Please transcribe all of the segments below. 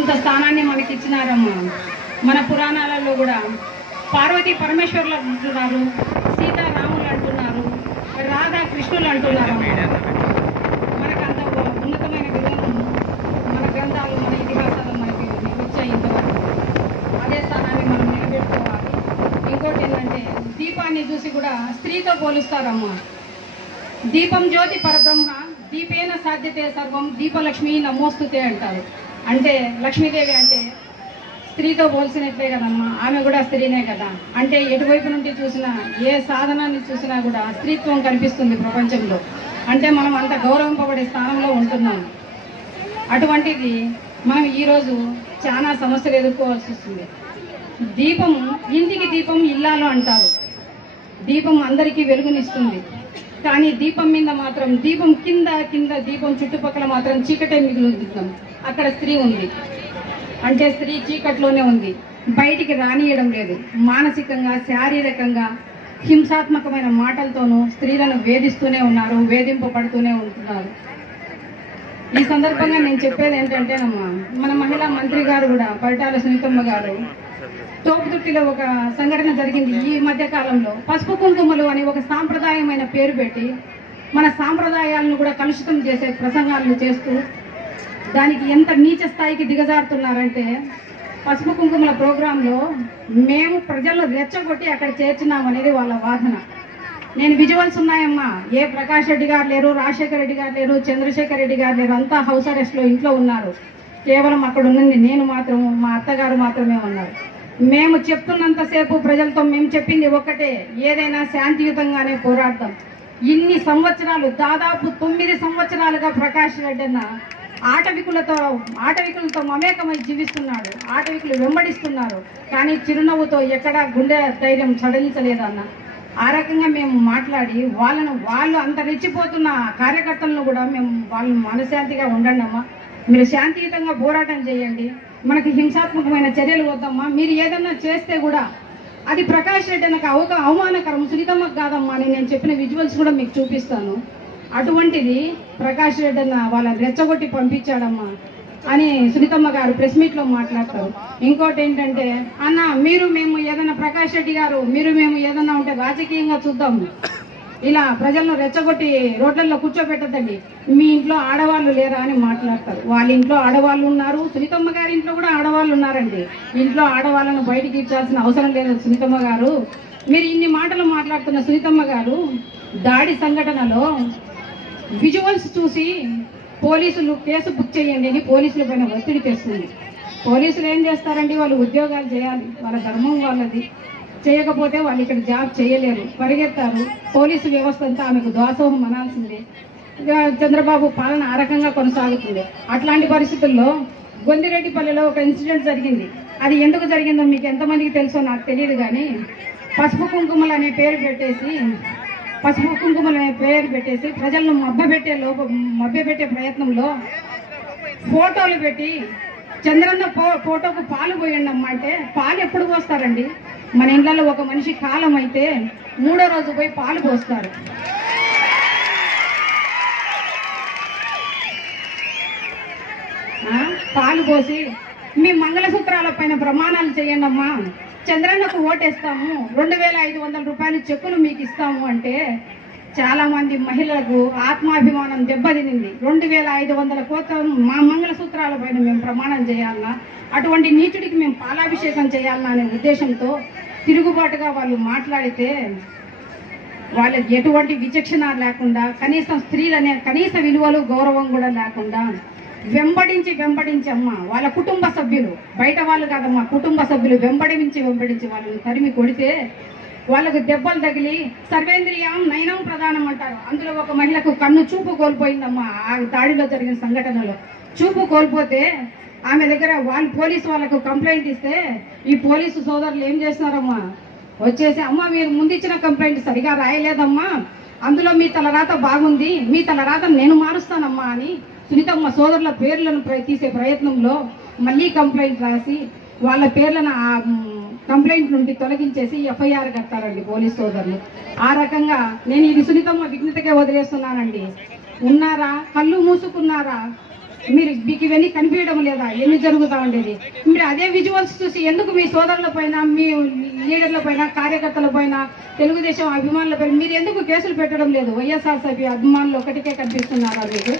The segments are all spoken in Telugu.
అంత స్థానాన్ని మనకి ఇచ్చినారమ్మా. మన పురాణాలలో కూడా పార్వతీ పరమేశ్వరులు అంటున్నారు, సీతారాములు అంటున్నారు, రాధా కృష్ణులు అంటున్నారు. మనకంత ఉన్నతమైన విలువను మన గ్రంథాలు, మన ఇతిహాసాలు మనకి వచ్చాయి. ఇంతవరకు అదే స్థానాన్ని మనం నిలబెట్టుకోవాలి. ఇంకోటి ఏంటంటే దీపాన్ని చూసి కూడా స్త్రీతో పోలుస్తారమ్మా. దీపం జ్యోతి పరబ్రహ్మ దీపేన సాధ్యతే సర్వం దీపలక్ష్మి నమోస్తుతే అంటారు. అంటే లక్ష్మీదేవి అంటే స్త్రీతో పోల్చినట్లే కదమ్మా, ఆమె కూడా స్త్రీనే కదా. అంటే ఎటువైపు నుండి చూసినా, ఏ సాధనాన్ని చూసినా కూడా స్త్రీత్వం కనిపిస్తుంది ప్రపంచంలో. అంటే మనం అంత గౌరవింపబడే స్థానంలో ఉంటున్నాం. అటువంటిది మనం ఈరోజు చాలా సమస్యలు ఎదుర్కోవాల్సి వస్తుంది. దీపము, ఇంటికి దీపం ఇల్లాలు అంటారు. దీపం అందరికీ వెలుగునిస్తుంది. కానీ దీపం మీద మాత్రం, దీపం కింద దీపం చుట్టుపక్కల మాత్రం చీకటే మిగులుతున్నాం. అక్కడ స్త్రీ ఉంది. అంటే స్త్రీ చీకట్లోనే ఉంది, బయటికి రానియడం లేదు. మానసికంగా, శారీరకంగా హింసాత్మకమైన మాటలతోనూ స్త్రీలను వేధిస్తూనే ఉన్నారు, వేధింపబడుతూనే ఉంటున్నారు. ఈ సందర్భంగా నేను చెప్పేది ఏంటంటేనమ్మా, మన మహిళా మంత్రి గారు కూడా పరిటాల సునీతమ్మ గారు తోపుదుట్టిలో ఒక సంఘటన జరిగింది ఈ మధ్య కాలంలో. పసుపు కుంకుమలు అని ఒక సాంప్రదాయమైన పేరు పెట్టి మన సాంప్రదాయాలను కూడా కలుషితం చేసే ప్రసంగాలను చేస్తూ దానికి ఎంత నీచ స్థాయికి దిగజారుతున్నారంటే, పసుపు కుంకుమల ప్రోగ్రాంలో మేము ప్రజల్లో రెచ్చగొట్టి అక్కడ చేర్చున్నామనేది వాళ్ళ వాదన. నేను విజువల్స్ ఉన్నాయమ్మా. ఏ ప్రకాష్ రెడ్డి గారు లేరు, రాజశేఖర రెడ్డి గారు లేరు, చంద్రశేఖర్ రెడ్డి గారు లేరు. అంతా హౌస్ అరెస్ట్లో ఇంట్లో ఉన్నారు. కేవలం అక్కడ ఉన్నది నేను మాత్రం, మా అత్తగారు మాత్రమే ఉన్నారు. మేము చెప్తున్నంతసేపు ప్రజలతో మేము చెప్పింది ఒక్కటే, ఏదైనా శాంతియుతంగానే పోరాడతాం. ఇన్ని సంవత్సరాలు, దాదాపు 9 సంవత్సరాలుగా ప్రకాష్ రెడ్డి అన్న ఆటవికులతో మమేకమై జీవిస్తున్నాడు. ఆటవికులు వెంబడిస్తున్నారు. కానీ చిరునవ్వుతో ఎక్కడా గుండె ధైర్యం సడలించలేదన్న. ఆ రకంగా మేము మాట్లాడి వాళ్ళు అంత రెచ్చిపోతున్న కార్యకర్తలను కూడా మేము వాళ్ళు మనశాంతిగా ఉండండి అమ్మా, మీరు శాంతియుతంగా పోరాటం చేయండి, మనకి హింసాత్మకమైన చర్యలు వద్దమ్మా, మీరు ఏదన్నా చేస్తే కూడా అది ప్రకాష్ రెడ్డి నాకు అవమానకరం, సునీతమ్మకు కాదమ్మా అని నేను చెప్పిన విజువల్స్ కూడా మీకు చూపిస్తాను. అటువంటిది ప్రకాష్ రెడ్డి అన్న వాళ్ళని రెచ్చగొట్టి పంపించాడమ్మా అని సునీతమ్మ గారు ప్రెస్ మీట్లో మాట్లాడతారు. ఇంకోటి ఏంటంటే, అన్న మీరు మేము ఏదైనా, ప్రకాష్ రెడ్డి గారు మీరు మేము ఏదన్నా ఉంటే రాజకీయంగా చూద్దాము, ఇలా ప్రజలను రెచ్చగొట్టి రోడ్లలో కూర్చోబెట్టద్దండి, మీ ఇంట్లో ఆడవాళ్ళు లేరా అని మాట్లాడతారు. వాళ్ళ ఇంట్లో ఆడవాళ్ళు ఉన్నారు, సునీతమ్మ గారి ఇంట్లో కూడా ఆడవాళ్ళు ఉన్నారండి. ఇంట్లో ఆడవాళ్ళను బయటికి ఇచ్చాల్సిన అవసరం లేదు సునీతమ్మ గారు. మీరు ఇన్ని మాటలు మాట్లాడుతున్న సునీతమ్మ గారు, దాడి సంఘటనలో విజువల్స్ చూసి పోలీసులు కేసు బుక్ చేయండి అని పోలీసుల పైన ఒత్తిడి తెస్తుంది. పోలీసులు ఏం చేస్తారండి, వాళ్ళు ఉద్యోగాలు చేయాలి, వాళ్ళ ధర్మం వాళ్ళది. చేయకపోతే వాళ్ళు ఇక్కడ జాబ్ చేయలేరు, పరిగెత్తారు. పోలీసు వ్యవస్థ అంతా ఆమెకు దాసోహం అనాల్సిందే. చంద్రబాబు పాలన ఆ రకంగా కొనసాగుతుంది. అట్లాంటి పరిస్థితుల్లో గొందిరెడ్డిపల్లిలో ఒక ఇన్సిడెంట్ జరిగింది. అది ఎందుకు జరిగిందో మీకు ఎంతమందికి తెలుసో నాకు తెలియదు. కానీ పసుపు కుంకుమలు అనే పేరు పెట్టేసి ప్రజలను మభ్యపెట్టే ప్రయత్నంలో ఫోటోలు పెట్టి చంద్రన్న ఫోటోకు పాలు పోయండి అమ్మ అంటే, పాలు ఎప్పుడు పోస్తారండి? మన ఇళ్లలో ఒక మనిషి కాలం అయితే 3వ రోజు పోయి పాలు పోస్తారు. పాలు పోసి మీ మంగళసూత్రాల పైన ప్రమాణాలు చేయండి అమ్మా, చంద్రన్నకు ఓటేస్తాము, 2500 రూపాయలు చెక్కులు మీకు ఇస్తాము అంటే చాలా మంది మహిళలకు ఆత్మాభిమానం దెబ్బతినింది. 2500 కోసం మా మంగళసూత్రాల పైన మేము ప్రమాణం చేయాలన్నా, అటువంటి నీచుడికి మేము పాలాభిషేకం చేయాలన్నా అనే ఉద్దేశంతో తిరుగుబాటుగా వాళ్ళు మాట్లాడితే, వాళ్ళకి ఎటువంటి విచక్షణ లేకుండా, కనీసం స్త్రీలనే కనీస విలువలు గౌరవం కూడా లేకుండా వెంబడించి అమ్మ, వాళ్ళ కుటుంబ సభ్యులు, బయట వాళ్ళు కాదమ్మా, కుటుంబ సభ్యులు వెంబడించి వాళ్ళని తరిమి కొడితే వాళ్ళకు దెబ్బలు తగిలి సర్వేంద్రియం నయనం ప్రధానం అంటారు. అందులో ఒక మహిళకు కన్ను చూపు కోల్పోయిందమ్మా. ఆ దాడిలో జరిగిన సంఘటనలో చూపు కోల్పోతే ఆమె దగ్గర పోలీసు వాళ్ళకు కంప్లైంట్ ఇస్తే, ఈ పోలీసు సోదరులు ఏం చేస్తున్నారమ్మా, వచ్చేసి అమ్మ మీరు ముందు ఇచ్చిన కంప్లైంట్ సరిగా రాయలేదమ్మా, అందులో మీ తలరాత బాగుంది, మీ తలరాత నేను మారుస్తానమ్మా అని సునీతమ్మ సోదరుల పేర్లను తీసే ప్రయత్నంలో మళ్ళీ కంప్లైంట్ రాసి వాళ్ళ పేర్లను ఆ కంప్లైంట్ నుండి తొలగించేసి ఎఫ్ఐఆర్ కట్టారండి పోలీస్ సోదరులు. ఆ రకంగా నేను ఇది సునీతమ్మ విఘ్నతకే వదిలేస్తున్నానండి. ఉన్నారా, కళ్ళు మూసుకున్నారా, మీకు ఇవన్నీ కనిపించడం లేదా? ఎన్ని జరుగుతూ ఉండేది? మీరు అదే విజువల్స్ చూసి ఎందుకు మీ సోదరుల పైన, మీ లీడర్ల పైన, కార్యకర్తల పైన, తెలుగుదేశం అభిమానుల పైన మీరు ఎందుకు కేసులు పెట్టడం లేదు? వైఎస్ఆర్సీపీ అభిమానులు ఒకటికే కనిపిస్తున్నారా మీకు?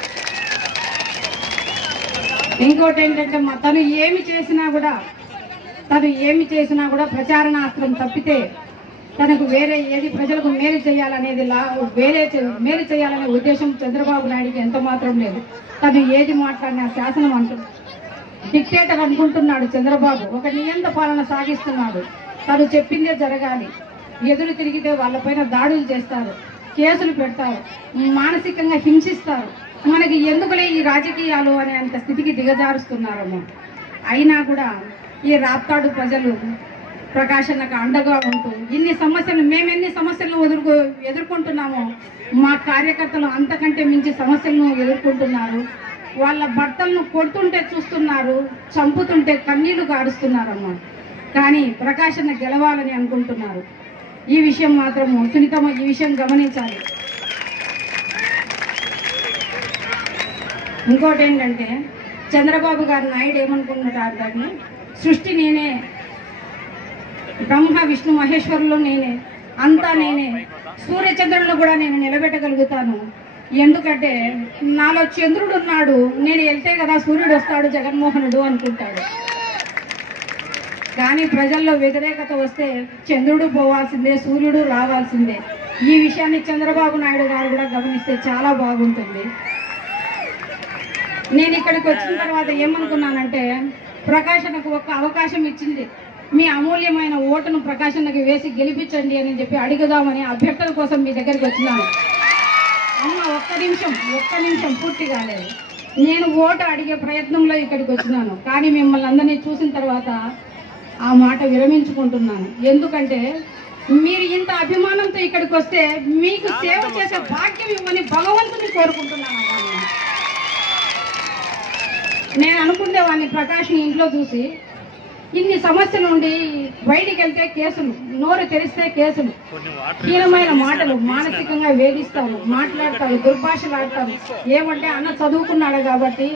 ఇంకోటి ఏంటంటే తను ఏమి చేసినా కూడా ప్రచారణాస్త్రం తప్పితే తనకు వేరే ఏది ప్రజలకు మేలు చేయాలనేది మేలు చేయాలనే ఉద్దేశం చంద్రబాబు నాయుడికి ఎంత మాత్రం లేదు. తను ఏది మాట్లాడినా శాసనం అంటున్నాడు, డిక్టేటర్ అనుకుంటున్నాడు చంద్రబాబు. ఒక నియంత పాలన సాగిస్తున్నాడు. తను చెప్పిందే జరగాలి. ఎదురు తిరిగితే వాళ్ళపైన దాడులు చేస్తారు, కేసులు పెడతారు, మానసికంగా హింసిస్తారు. మనకి ఎందుకులే ఈ రాజకీయాలు అనే అంత స్థితికి దిగజారుస్తున్నారేమో. అయినా కూడా ఈ రాప్తాడు ప్రజలు ప్రకాశన్నకు అండగా ఉంటూ మేమెన్ని సమస్యలను ఎదుర్కొంటున్నామో మా కార్యకర్తలు అంతకంటే మించి సమస్యలను ఎదుర్కొంటున్నారు. వాళ్ళ భర్తలను కొడుతుంటే చూస్తున్నారు, చంపుతుంటే కన్నీళ్లు కారుస్తున్నారమ్మా. కానీ ప్రకాశన్న గెలవాలని అనుకుంటున్నారు. ఈ విషయం మాత్రము సునీతమ్మ ఈ విషయం గమనించాలి. ఇంకోటి ఏంటంటే చంద్రబాబు గారు నాయుడు ఏమనుకుంటున్నారు, దాన్ని సృష్టి నేనే, బ్రహ్మ విష్ణు మహేశ్వరులు నేనే, అంతా నేనే, సూర్యచంద్రులను కూడా నేను నిలబెట్టగలుగుతాను. ఎందుకంటే నాలో చంద్రుడు ఉన్నాడు, నేను వెళ్తే కదా సూర్యుడు వస్తాడు, జగన్మోహనుడు అనుకుంటాడు. కానీ ప్రజల్లో వ్యతిరేకత వస్తే చంద్రుడు పోవాల్సిందే, సూర్యుడు రావాల్సిందే. ఈ విషయాన్ని చంద్రబాబు నాయుడు గారు కూడా గమనిస్తే చాలా బాగుంటుంది. నేను ఇక్కడికి వచ్చిన తర్వాత ఏమనుకున్నానంటే ప్రకాశన్నకు ఒక అవకాశం ఇచ్చింది, మీ అమూల్యమైన ఓటును ప్రకాశన్నకి వేసి గెలిపించండి అని చెప్పి అడుగుదామని అభ్యర్థుల కోసం మీ దగ్గరికి వచ్చినాను. అమ్మ ఒక్క నిమిషం పూర్తి కాలేదు. నేను ఓటు అడిగే ప్రయత్నంలో ఇక్కడికి వచ్చినాను. కానీ మిమ్మల్ని అందరినీ చూసిన తర్వాత ఆ మాట విరమించుకుంటున్నాను. ఎందుకంటే మీరు ఇంత అభిమానంతో ఇక్కడికి వస్తే మీకు సేవ చేసే భాగ్యం ఇవ్వని భగవంతుని కోరుకుంటున్నాను. నేను అనుకునేవాడిని ప్రకాష్ని ఇంట్లో చూసి ఇన్ని సమస్యలు ఉండి బయటికి వెళ్తే కేసులు, నోరు తెరిస్తే కేసులు, హీనమైన మాటలు, మానసికంగా వేధిస్తాను, మాట్లాడతాను, దుర్భాషలాడతాను. ఏమంటే అన్న చదువుకున్నాడు కాబట్టి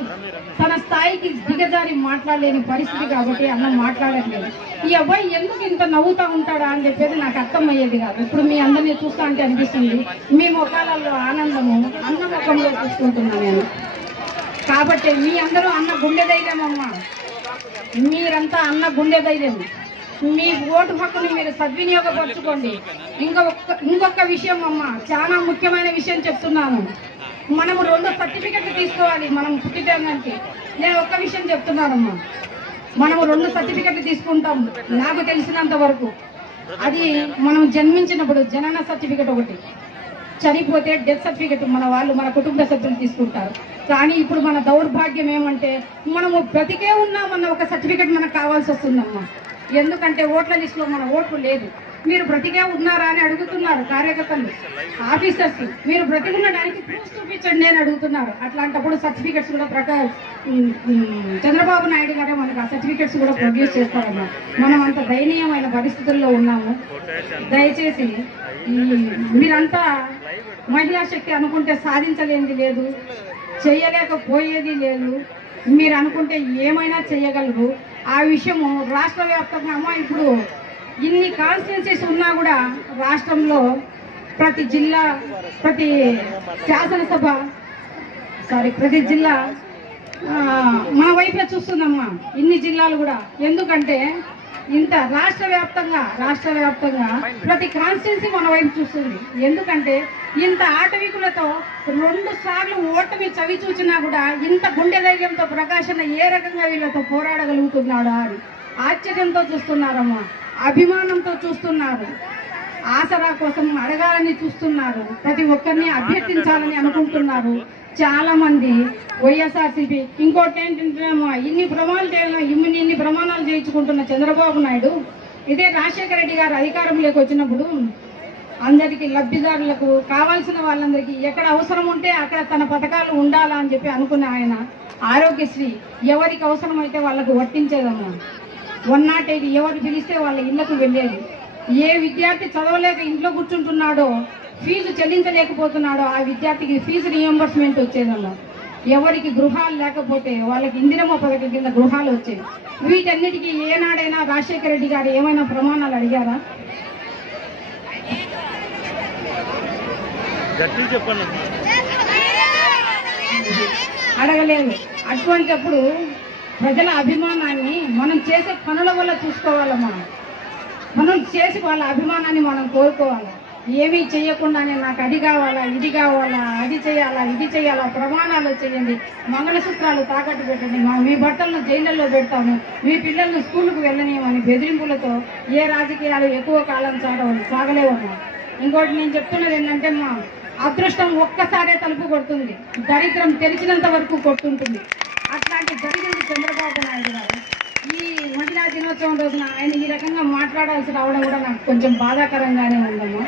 తన స్థాయికి దిగజారి మాట్లాడలేని పరిస్థితి కాబట్టి అన్న మాట్లాడట్లేదు. ఈ అబ్బాయి ఎందుకు ఇంత నవ్వుతా ఉంటాడా అని చెప్పేది నాకు అర్థమయ్యేది కాదు. ఇప్పుడు మీ అందరినీ చూస్తా అంటే అనిపిస్తుంది మీ ముఖాలలో ఆనందము అన్న ముఖంలో చూసుకుంటున్నాను నేను. కాబట్టి మీ అందరూ అన్న గుండె ధైర్యం అమ్మా, మీరంతా అన్న గుండె ధైర్యం. మీ ఓటు హక్కుని మీరు సద్వినియోగపరచుకోండి. ఇంకొక విషయం అమ్మా, చాలా ముఖ్యమైన విషయం చెప్తున్నాను. మనము 2 సర్టిఫికెట్లు తీసుకోవాలి మనం పుట్టిదానికి. నేను ఒక్క విషయం చెప్తున్నానమ్మా, మనము 2 సర్టిఫికెట్లు తీసుకుంటాం నాకు తెలిసినంత వరకు. అది మనం జన్మించినప్పుడు జనన సర్టిఫికెట్ ఒకటి, చనిపోతే డెత్ సర్టిఫికెట్ మన కుటుంబ సభ్యులు తీసుకుంటారు. కానీ ఇప్పుడు మన దౌర్భాగ్యం ఏమంటే మనము బ్రతికే ఉన్నామన్న ఒక సర్టిఫికెట్ మనకు కావాల్సి వస్తుందమ్మా. ఎందుకంటే ఓట్ల లిస్టులో మన ఓట్లు లేదు. మీరు బ్రతికే ఉన్నారా అని అడుగుతున్నారు కార్యకర్తలు, ఆఫీసర్స్. మీరు బ్రతికున్నడానికి ప్రూఫ్ చూపించండి అని అడుగుతున్నారు. అట్లాంటప్పుడు సర్టిఫికెట్స్ కూడా చంద్రబాబు నాయుడు గారే మనకు ఆ సర్టిఫికెట్స్ కూడా ప్రొడ్యూస్ చేస్తారమ్మా. మనం అంత దయనీయమైన పరిస్థితుల్లో ఉన్నాము. దయచేసి మీరంతా మహిళా శక్తి అనుకుంటే సాధించలేనిది లేదు, చేయలేకపోయేది లేదు. మీరు అనుకుంటే ఏమైనా చేయగలరు. ఆ విషయము రాష్ట్ర వ్యాప్తంగా అమ్మా ఇప్పుడు ఇన్ని కాన్స్టిట్యున్సీస్ ఉన్నా కూడా రాష్ట్రంలో ప్రతి జిల్లా, ప్రతి శాసనసభ, ప్రతి జిల్లా మన వైపే చూస్తుందమ్మా. ఇన్ని జిల్లాలు కూడా ఎందుకంటే ఇంత రాష్ట్ర వ్యాప్తంగా ప్రతి కాన్స్టిట్యున్సీ మన వైపు చూస్తుంది. ఎందుకంటే ఇంత ఆటవికులతో 2 సార్లు ఓటమి చవి చూచినా కూడా ఇంత గుండె ధైర్యంతో ప్రకాశన్న ఏ రకంగా వీళ్ళతో పోరాడగలుగుతున్నాడా అని ఆశ్చర్యంతో చూస్తున్నారమ్మా, అభిమానంతో చూస్తున్నారు, ఆసరా కోసం అడగాలని చూస్తున్నారు, ప్రతి ఒక్కరిని అభ్యర్థించాలని అనుకుంటున్నారు చాలా మంది వైఎస్ఆర్సీపీ. ఇంకోటి ఏంటంటే ఇన్ని ప్రమాణాలు చేయించుకుంటున్న చంద్రబాబు నాయుడు ఇదే రాజశేఖర రెడ్డి గారు అధికారంలోకి వచ్చినప్పుడు అందరికీ లబ్ధిదారులకు కావాల్సిన వాళ్ళందరికీ ఎక్కడ అవసరం ఉంటే అక్కడ తన పథకాలు ఉండాలా అని చెప్పి అనుకున్న ఆయన ఆరోగ్యశ్రీ ఎవరికి అవసరమైతే వాళ్ళకు వర్తించేదమ్మా. 108 ఎవరు పిలిస్తే వాళ్ళ ఇళ్లకు వెళ్ళేది. ఏ విద్యార్థి చదవలేక ఇంట్లో కూర్చుంటున్నాడో, ఫీజు చెల్లించలేకపోతున్నాడో ఆ విద్యార్థికి ఫీజు రియంబర్స్మెంట్ వచ్చేదమ్మా. ఎవరికి గృహాలు లేకపోతే వాళ్ళకి ఇందిరమ్మ పథకం కింద గృహాలు వచ్చాయి. వీటన్నిటికీ ఏనాడైనా రాజశేఖర రెడ్డి గారు ఏమైనా ప్రమాణాలు అడిగారా? అడగలేదు. అటువంటిప్పుడు ప్రజల అభిమానాన్ని మనం చేసే పనుల వల్ల చూసుకోవాలమ్మా. మనం చేసి వాళ్ళ అభిమానాన్ని మనం కోరుకోవాలి. ఏమీ చేయకుండానే నాకు అది కావాలా, ఇది కావాలా, అది చేయాలా, ఇది చేయాలా, ప్రమాణాలు చేయండి, మంగళసూత్రాలు తాకట్టు పెట్టండి, మీ బట్టలను జైళ్ళల్లో పెడతాము, మీ పిల్లలను స్కూల్కు వెళ్ళనీయమని బెదిరింపులతో ఏ రాజకీయాలు ఎక్కువ కాలం సాగలేవమ్మా. ఇంకోటి నేను చెప్తున్నది ఏంటంటే, మా అదృష్టం ఒక్కసారే తలుపు కొడుతుంది, దరిద్రం తెరిచినంత వరకు కొట్టుంటుంది. అట్లాంటి జరిగింది చంద్రబాబు నాయుడు గారు. ఈ మహిళా దినోత్సవం రోజున ఆయన ఈ రకంగా మాట్లాడాల్సి రావడం కూడా నాకు కొంచెం బాధాకరంగానే ఉందమ్మా.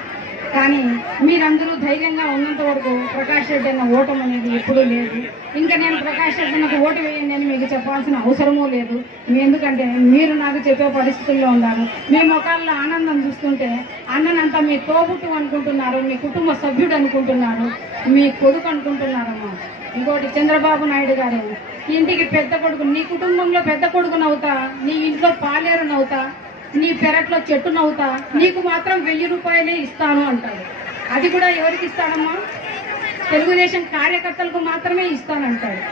కానీ మీరందరూ ధైర్యంగా ఉన్నంత వరకు ప్రకాష్ రెడ్డి అన్న ఓటం అనేది ఎప్పుడూ లేదు. ఇంకా నేను ప్రకాష్ రెడ్డి నాకు ఓటు వేయండి అని మీకు చెప్పాల్సిన అవసరమూ లేదు. ఎందుకంటే మీరు నాకు చెప్పే పరిస్థితుల్లో ఉన్నారు. మీ ముఖాల్లో ఆనందం చూస్తుంటే అన్ననంతా మీ తోబుట్టు అనుకుంటున్నారు, మీ కుటుంబ సభ్యుడు అనుకుంటున్నారు, మీ కొడుకు అనుకుంటున్నారమ్మా. ఇంకోటి చంద్రబాబు నాయుడు గారు ఇంటికి పెద్ద కొడుకు, నీ కుటుంబంలో పెద్ద కొడుకు నవ్వుతా, నీ ఇంట్లో పాలేరు నవ్వుతా, నీ పెరట్లో చెట్టు నవ్వుతా, నీకు మాత్రం 1000 రూపాయలే ఇస్తాను అంటాడు. అది కూడా ఎవరికి ఇస్తాడమ్మా? తెలుగుదేశం కార్యకర్తలకు మాత్రమే ఇస్తానంటాడు.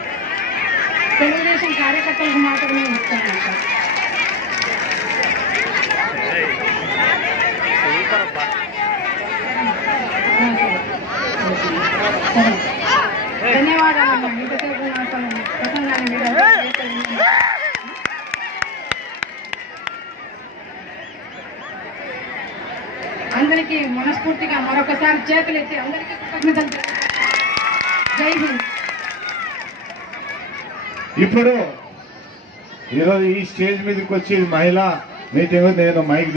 తెలుగుదేశం కార్యకర్తలకు మాత్రమే ఇస్తానంటాడు. ధన్యవాదాలమ్మా. ఇంతసేపు ప్రసంగాన్ని మీరు అందరికీ మనస్ఫూర్తిగా మరొకసారి చేతులెత్తి అందరికీ కృతజ్ఞతలు. జై హింద్. ఇప్పుడు ఈరోజు ఈ స్టేజ్ మీదకి వచ్చి మహిళా మీటింగ్ నేను మైక్